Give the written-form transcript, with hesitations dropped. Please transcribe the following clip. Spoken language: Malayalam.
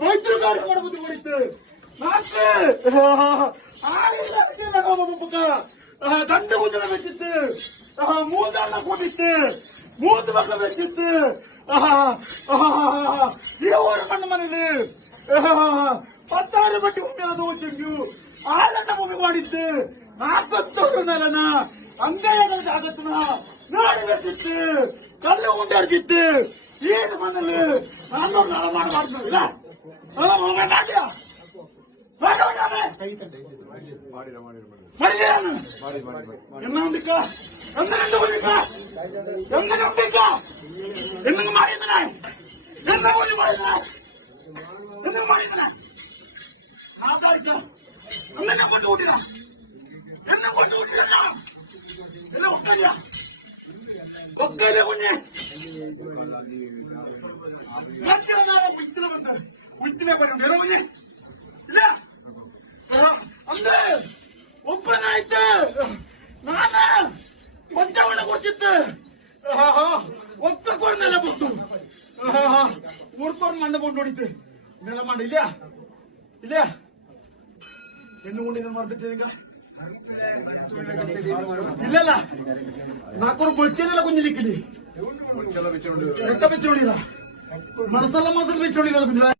ബൈത്തുകാരെ ബുദ്ധി കൊടുത്ത് നാക്ക് രണ്ട് കുഞ്ഞിനെ വെച്ചിട്ട് മൂന്നെണ്ണം കൂട്ടിട്ട് മൂന്ന് പക്കം വെച്ചിട്ട് ഈ ഒരു മണ്ണ് 10,000 പട്ടി ഭൂമി അത് നോക്കിയെങ്കിൽ 6 ഭൂമി പാടിച്ച് 41 നിലന അങ്ങയുടെ ജാതത്തിന നാട് വെച്ചിട്ട് കല്ല് കൊണ്ടിറക്കിട്ട് ഏത് മണ്ണില് 400 നടമാണ് പാടുന്നില്ല എന്നുണ്ടിക്ക എന്നു മാറിയതിനെ എന്നെ കൊണ്ട് പറയുന്നത് എന്നെ പറയുന്നത് എന്നെ കൊണ്ട് കൂട്ടില്ല എന്നെ കൊണ്ട് കൂട്ടില്ല എന്നെ ഒക്കല്ല ഒക്കല്ലേ കുഞ്ഞെ ഉയത്തിലെ പറ്റും വേറെ കുഞ്ഞെ ഇല്ല അന്ന് ഒപ്പനായിട്ട് നാന് കൊച്ചവളെ കുറിച്ചിട്ട് ഒറ്റക്കൊരു നില പൊട്ടു ഊർക്കൊരു മണ്ണ് കൊണ്ടുകൊടുത്ത് നില മണ്ണ് ഇല്ല ഇല്ല എന്നുകൊണ്ട് ഞാൻ മറന്നിട്ട് ഇല്ലല്ല നാക്കൊരു പൊളിച്ചല്ല കുഞ്ഞിരിക്കില്ലേ വെച്ചോളിതാ മനസ്സുള്ള മനസ്സിൽ വെച്ചോളില്ല